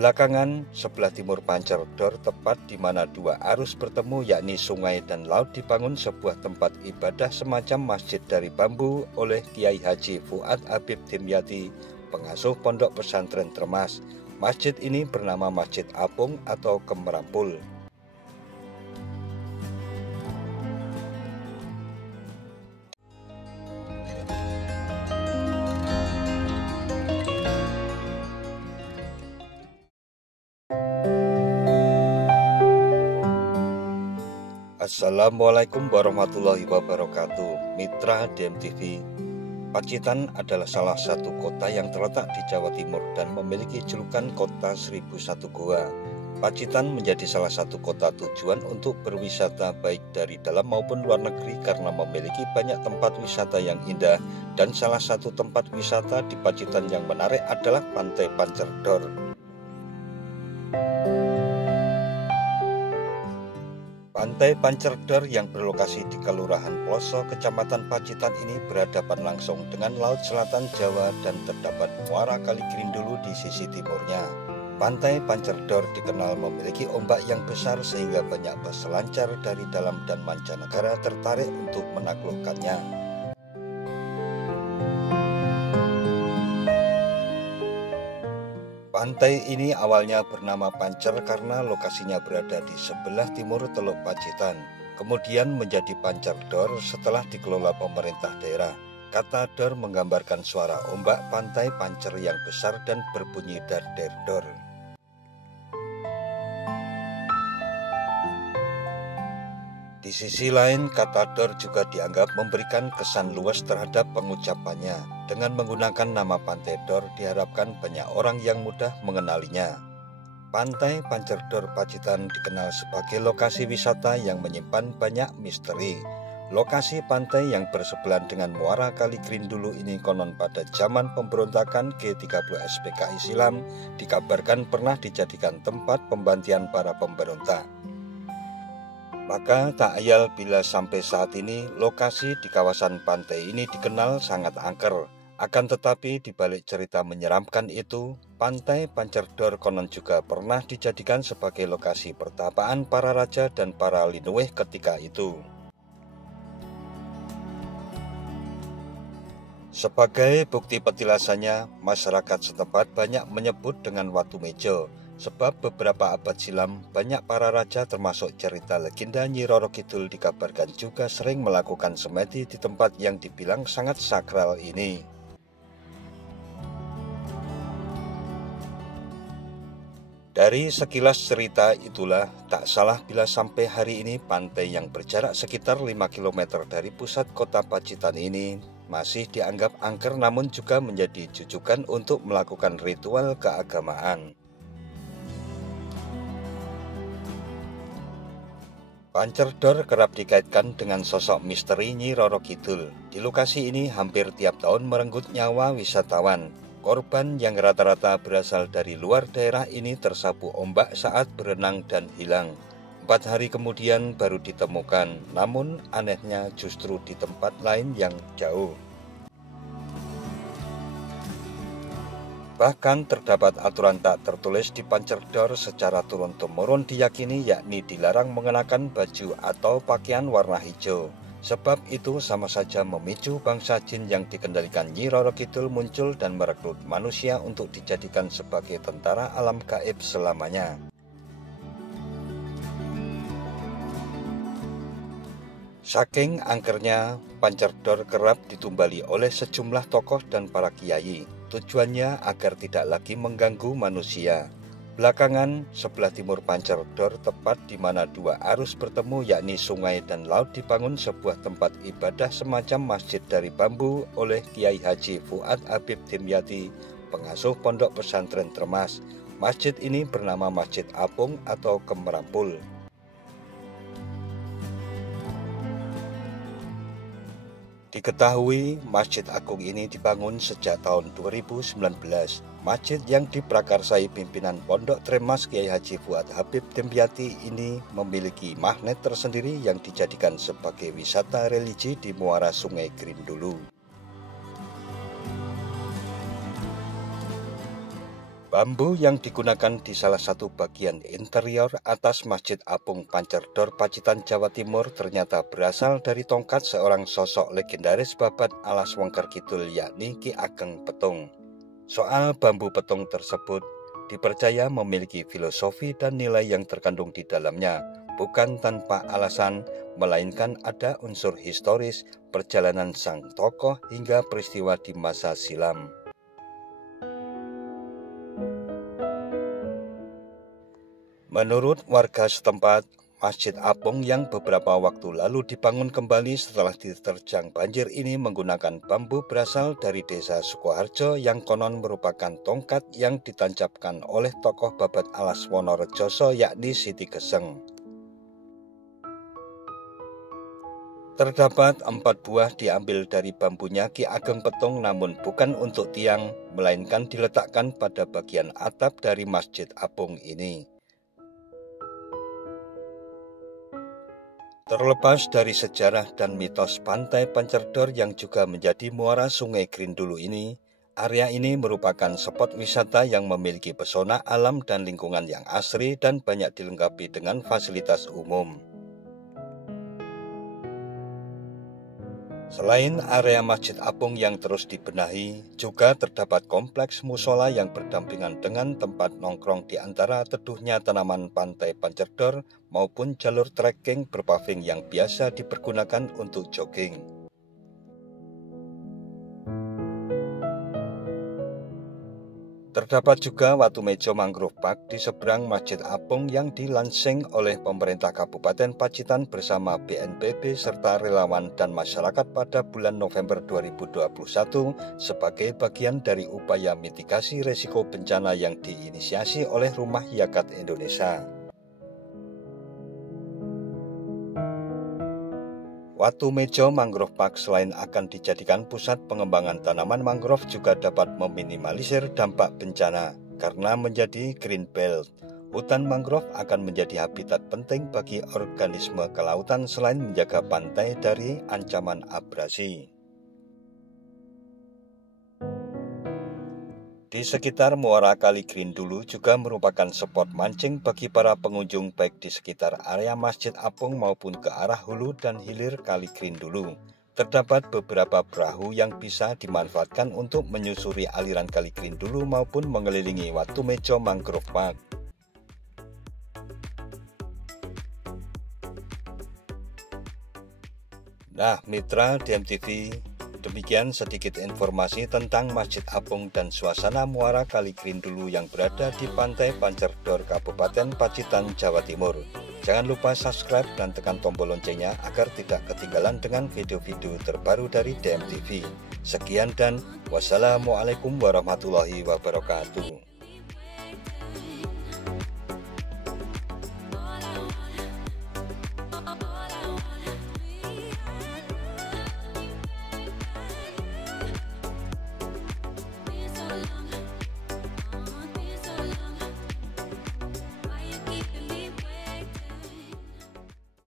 Belakangan, sebelah timur Pancerdor, tepat di mana dua arus bertemu yakni sungai dan laut, dibangun sebuah tempat ibadah semacam masjid dari bambu oleh Kiai Haji Fuad Habib Dimyati, pengasuh pondok pesantren Tremas. Masjid ini bernama Masjid Apung atau Kemerampul. Assalamualaikum warahmatullahi wabarakatuh. Mitra DMTV, Pacitan adalah salah satu kota yang terletak di Jawa Timur dan memiliki julukan Kota 1001 Goa. Pacitan menjadi salah satu kota tujuan untuk berwisata baik dari dalam maupun luar negeri karena memiliki banyak tempat wisata yang indah, dan salah satu tempat wisata di Pacitan yang menarik adalah Pantai Pancerdor. Pantai Pancerdor yang berlokasi di Kelurahan Ploso, Kecamatan Pacitan ini berhadapan langsung dengan Laut Selatan Jawa dan terdapat muara Kali Grindulu di sisi timurnya. Pantai Pancerdor dikenal memiliki ombak yang besar sehingga banyak peselancar dari dalam dan mancanegara tertarik untuk menaklukkannya. Pantai ini awalnya bernama Pancer karena lokasinya berada di sebelah timur Teluk Pacitan. Kemudian menjadi Pancerdor setelah dikelola pemerintah daerah. Kata dor menggambarkan suara ombak pantai Pancer yang besar dan berbunyi dar-der-dor. Di sisi lain, kata dor juga dianggap memberikan kesan luas terhadap pengucapannya. Dengan menggunakan nama Pantai Dor, diharapkan banyak orang yang mudah mengenalinya. Pantai Pancerdor Pacitan dikenal sebagai lokasi wisata yang menyimpan banyak misteri. Lokasi pantai yang bersebelahan dengan muara Kali Grindulu ini konon pada zaman pemberontakan G30 SPKI silam dikabarkan pernah dijadikan tempat pembantian para pemberontak. Maka tak ayal bila sampai saat ini lokasi di kawasan pantai ini dikenal sangat angker. Akan tetapi di balik cerita menyeramkan itu, Pantai Pancerdor konon juga pernah dijadikan sebagai lokasi pertapaan para raja dan para linuwih ketika itu. Sebagai bukti petilasannya, masyarakat setempat banyak menyebut dengan Watu Mejo. Sebab beberapa abad silam, banyak para raja termasuk cerita legenda Nyi Roro Kidul dikabarkan juga sering melakukan semedi di tempat yang dibilang sangat sakral ini. Dari sekilas cerita itulah tak salah bila sampai hari ini pantai yang berjarak sekitar 5 km dari pusat kota Pacitan ini masih dianggap angker, namun juga menjadi jujukan untuk melakukan ritual keagamaan. Pancerdor kerap dikaitkan dengan sosok misteri Nyi Roro Kidul. Di lokasi ini hampir tiap tahun merenggut nyawa wisatawan. Korban yang rata-rata berasal dari luar daerah ini tersapu ombak saat berenang dan hilang. 4 hari kemudian baru ditemukan, namun anehnya justru di tempat lain yang jauh. Bahkan terdapat aturan tak tertulis di Pancerdor secara turun-temurun diyakini, yakni dilarang mengenakan baju atau pakaian warna hijau. Sebab itu sama saja memicu bangsa jin yang dikendalikan Nyi Roro Kidul muncul dan merekrut manusia untuk dijadikan sebagai tentara alam gaib selamanya. Saking angkernya, Pancerdor kerap ditumbali oleh sejumlah tokoh dan para kiai. Tujuannya agar tidak lagi mengganggu manusia. Belakangan, sebelah timur Pancerdor, tepat di mana dua arus bertemu yakni sungai dan laut, dibangun sebuah tempat ibadah semacam masjid dari bambu oleh Kiai Haji Fuad Habib Dimyati, pengasuh pondok pesantren Tremas. Masjid ini bernama Masjid Apung atau Kemerampul. Diketahui Masjid Agung ini dibangun sejak tahun 2019. Masjid yang diprakarsai pimpinan Pondok Tremas Kiai Haji Fuad Habib Dimyati ini memiliki magnet tersendiri yang dijadikan sebagai wisata religi di muara Sungai Grindulu. Bambu yang digunakan di salah satu bagian interior atas Masjid Apung Pancerdor, Pacitan, Jawa Timur ternyata berasal dari tongkat seorang sosok legendaris babat alas Wengker Kidul, yakni Ki Ageng Petung. Soal bambu petung tersebut dipercaya memiliki filosofi dan nilai yang terkandung di dalamnya, bukan tanpa alasan, melainkan ada unsur historis, perjalanan sang tokoh hingga peristiwa di masa silam. Menurut warga setempat, Masjid Apung yang beberapa waktu lalu dibangun kembali setelah diterjang banjir ini menggunakan bambu berasal dari desa Sukoharjo yang konon merupakan tongkat yang ditancapkan oleh tokoh babat alas Wonorejoso, yakni Siti Geseng. Terdapat 4 buah diambil dari bambunya Ki Ageng Petung, namun bukan untuk tiang, melainkan diletakkan pada bagian atap dari Masjid Apung ini. Terlepas dari sejarah dan mitos Pantai Pancerdor yang juga menjadi muara Sungai Grindulu ini, area ini merupakan spot wisata yang memiliki pesona alam dan lingkungan yang asri dan banyak dilengkapi dengan fasilitas umum. Selain area Masjid Apung yang terus dibenahi, juga terdapat kompleks musola yang berdampingan dengan tempat nongkrong di antara teduhnya tanaman Pantai Pancerdor maupun jalur trekking berpaving yang biasa dipergunakan untuk jogging. Terdapat juga Watu Mejo Mangrove Park di seberang Masjid Apung yang dilansing oleh pemerintah Kabupaten Pacitan bersama BNPB serta relawan dan masyarakat pada bulan November 2021 sebagai bagian dari upaya mitigasi risiko bencana yang diinisiasi oleh Rumah Yakat Indonesia. Watu Mejo Mangrove Park selain akan dijadikan pusat pengembangan tanaman mangrove juga dapat meminimalisir dampak bencana karena menjadi green belt. Hutan mangrove akan menjadi habitat penting bagi organisme kelautan selain menjaga pantai dari ancaman abrasi. Di sekitar muara Kali Grindulu juga merupakan spot mancing bagi para pengunjung baik di sekitar area Masjid Apung maupun ke arah hulu dan hilir Kali Grindulu. Terdapat beberapa perahu yang bisa dimanfaatkan untuk menyusuri aliran Kali Grindulu maupun mengelilingi Watu Mejo Mangrove Park. Nah, mitra DMTV, demikian sedikit informasi tentang Masjid Apung dan suasana muara Kali Grindulu yang berada di Pantai Pancerdor, Kabupaten Pacitan, Jawa Timur. Jangan lupa subscribe dan tekan tombol loncengnya agar tidak ketinggalan dengan video-video terbaru dari DMTV. Sekian dan wassalamualaikum warahmatullahi wabarakatuh.